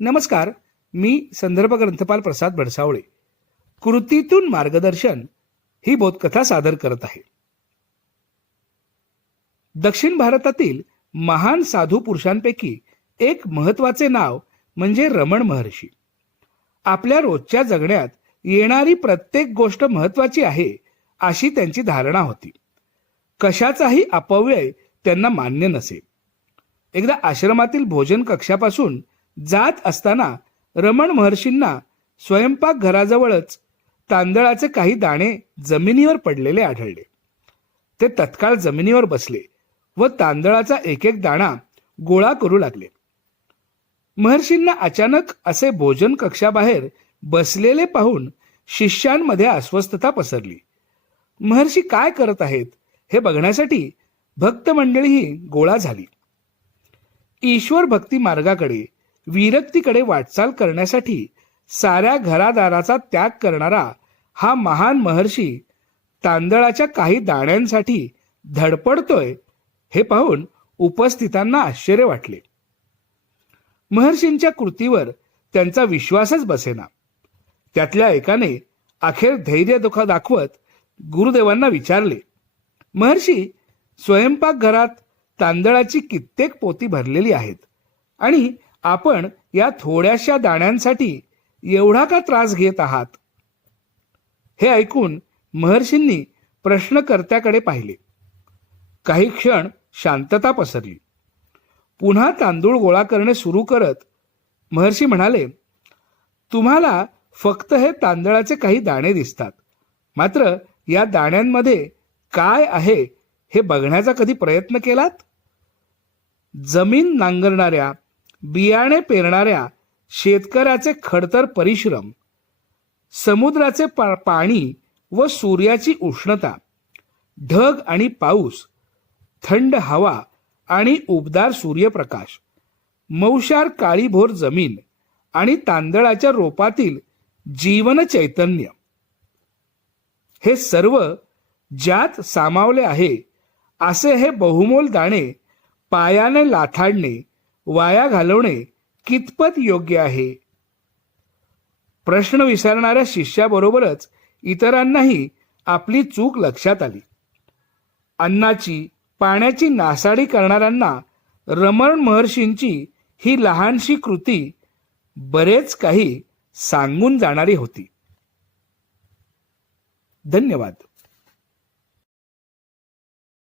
नमस्कार, मी संदर्भ ग्रंथपाल प्रसाद बडसावळे कृतीतून मार्गदर्शन ही बोधकथा सादर करत आहे. दक्षिण भारतातील महान साधू पुरुषांपैकी एक महत्वाचे नाव म्हणजे रमण महर्षी. आपल्या रोजच्या जगण्यात येणारी प्रत्येक गोष्ट महत्वाची आहे अशी त्यांची धारणा होती. कशाचाही अपव्यय त्यांना मान्य नसे. एकदा आश्रमातील भोजन कक्षापासून जात असताना रमण महर्षींना स्वयंपाक घराजवळच तांदळाचे काही दाणे जमिनीवर पडलेले आढळले. ते तत्काळ जमिनीवर बसले व तांदळाचा एक एक दाणा गोळा करू लागले. महर्षींना अचानक असे भोजन कक्षाबाहेर बसलेले पाहून शिष्यांमध्ये अस्वस्थता पसरली. महर्षी काय करत आहेत हे बघण्यासाठी भक्त मंडळीही गोळा झाली. ईश्वर भक्ती मार्गाकडे, विरक्तीकडे वाटचाल करण्यासाठी साऱ्या घरादाराचा त्याग करणारा हा महान महर्षी तांदळाच्या काही दाण्यांसाठी धडपडतोय हे पाहून उपस्थितांना आश्चर्य वाटले. महर्षींच्या कृतीवर त्यांचा विश्वासच बसेना. त्यातल्या एकाने अखेर धैर्य दाखवत गुरुदेवांना विचारले, महर्षी, स्वयंपाकघरात तांदळाची कित्येक पोती भरलेली आहेत आणि आपण या थोड्याशा दाण्यांसाठी एवढा का त्रास घेत आहात? हे ऐकून महर्षींनी प्रश्नकर्त्याकडे पाहिले. काही क्षण शांतता पसरली. पुन्हा तांदूळ गोळा करणे सुरू करत महर्षी म्हणाले, तुम्हाला फक्त हे तांदळाचे काही दाणे दिसतात, मात्र या दाण्यांमध्ये काय आहे हे बघण्याचा कधी प्रयत्न केलात? जमीन नांगरणाऱ्या, बियाणे पेरणाऱ्या शेतकऱ्याचे खडतर परिश्रम, समुद्राचे पाणी व सूर्याची उष्णता, ढग आणि पाऊस, थंड हवा आणि उबदार सूर्यप्रकाश, मौशार काळीभोर जमीन आणि तांदळाच्या रोपातील जीवन चैतन्य, हे सर्व ज्यात सामावले आहे असे हे बहुमोल दाणे पायाने लाथाडणे, वाया घालवणे कितपत योग्य आहे? प्रश्न विचारणाऱ्या शिष्याबरोबरच इतरांनाही आपली चूक लक्षात आली. अन्नाची, पाण्याची नासाडी करणाऱ्यांना रमण महर्षींची ही लहानशी कृती बरेच काही सांगून जाणारी होती. धन्यवाद.